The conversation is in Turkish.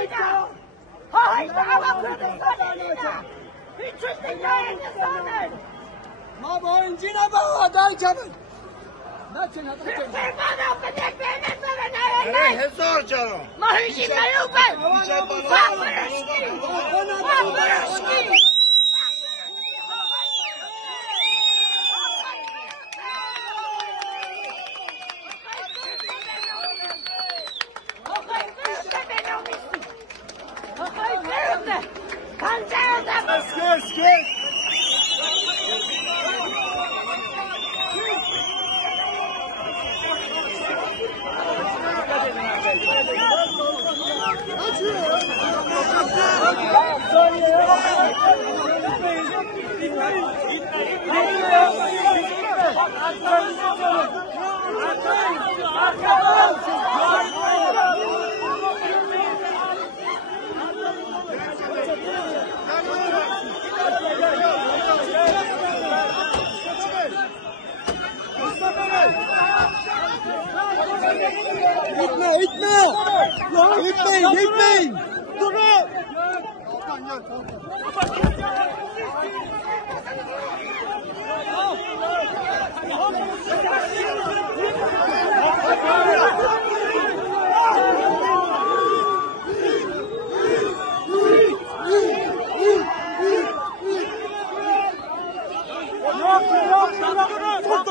Ukraina! Heute aber Kurdistan! Wie tschüss die Neuen Sonnen! ما با اینجی نبا آدای کمون هزار جرام ما هیچی نیوبه وقت برشتی Gitmeyin! Durun! Yok!